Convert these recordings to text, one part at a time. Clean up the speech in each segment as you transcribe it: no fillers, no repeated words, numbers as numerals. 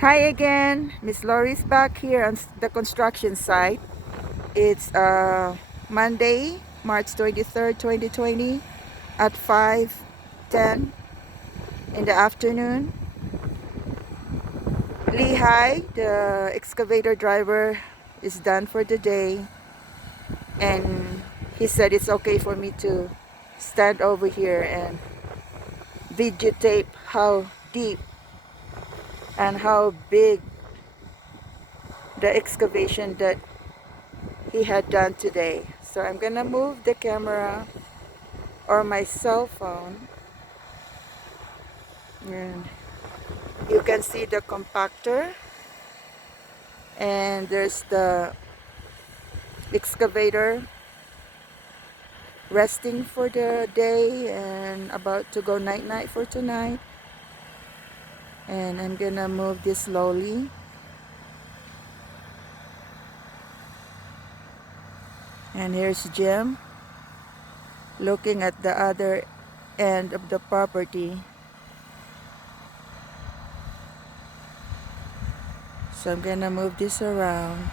Hi again, Miss Lory's back here on the construction site. It's Monday, March 23rd, 2020 at 5:10 in the afternoon. Lehigh, the excavator driver, is done for the day, and he said it's okay for me to stand over here and videotape how deep and how big the excavation that he had done today. So I'm gonna move the camera or my cell phone, and you can see the compactor, and there's the excavator resting for the day and about to go night night for tonight. And I'm gonna move this slowly, and here's Jim looking at the other end of the property. So I'm gonna move this around.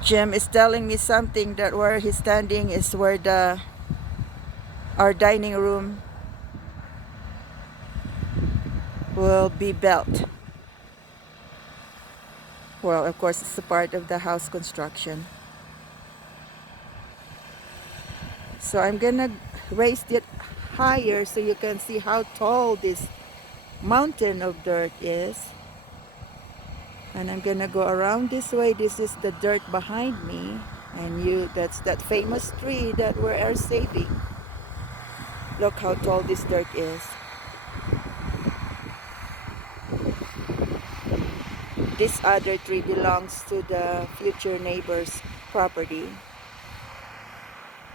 Jim is telling me something that where he's standing is where the our dining room will be built. Well, of course, it's a part of the house construction. So I'm gonna raise it higher so you can see how tall this mountain of dirt is. And I'm gonna go around this way. This is the dirt behind me. And that's that famous tree that we are saving. Look how tall this dirt is. This other tree belongs to the future neighbor's property.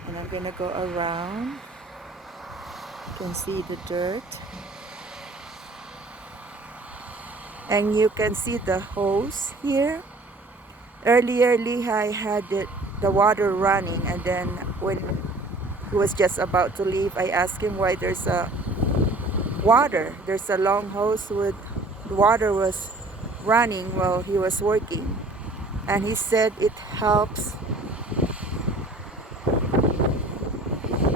And I'm gonna go around. You can see the dirt. And you can see the hose here. Earlier, Lehigh had the water running, and then when he was just about to leave, I asked him why there's a water. There's a long hose with the water was running while he was working. And he said it helps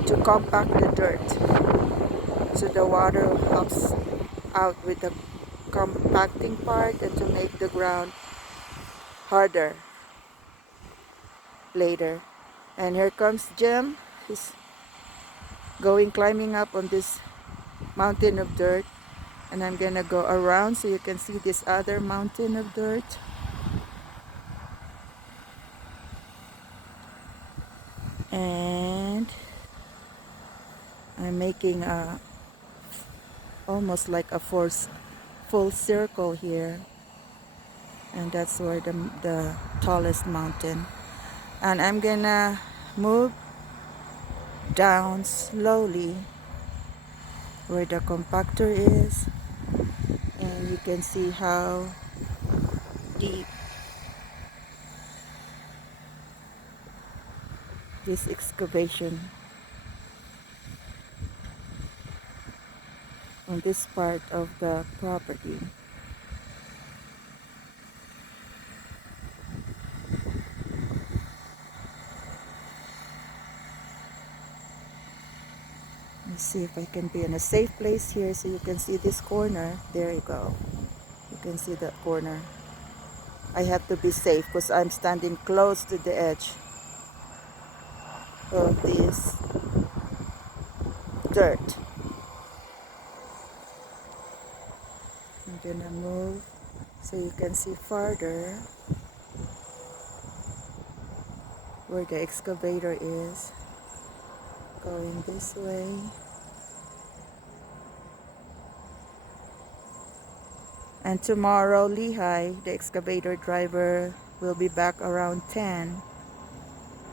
to compact the dirt. So the water helps out with the compacting part and to make the ground harder later. And here comes Jim. He's climbing up on this mountain of dirt. And I'm gonna go around so you can see this other mountain of dirt. And I'm making a almost like a full circle here. And that's where the tallest mountain. And I'm gonna move down slowly where the compactor is, and you can see how deep this excavation on this part of the property. Let's see if I can be in a safe place here so you can see this corner. There you go. You can see that corner. I have to be safe because I'm standing close to the edge of this dirt. I'm gonna move so you can see farther where the excavator is. Going this way. And tomorrow, Lehigh, the excavator driver, will be back around 10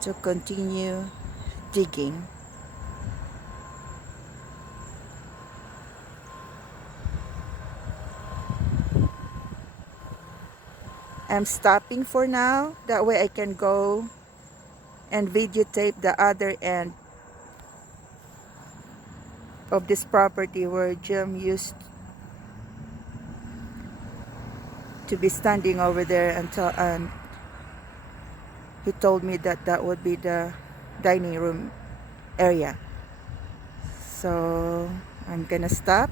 to continue digging. I'm stopping for now. That way I can go and videotape the other end of this property where Jim used to be standing over there until he told me that that would be the dining room area. So I'm gonna stop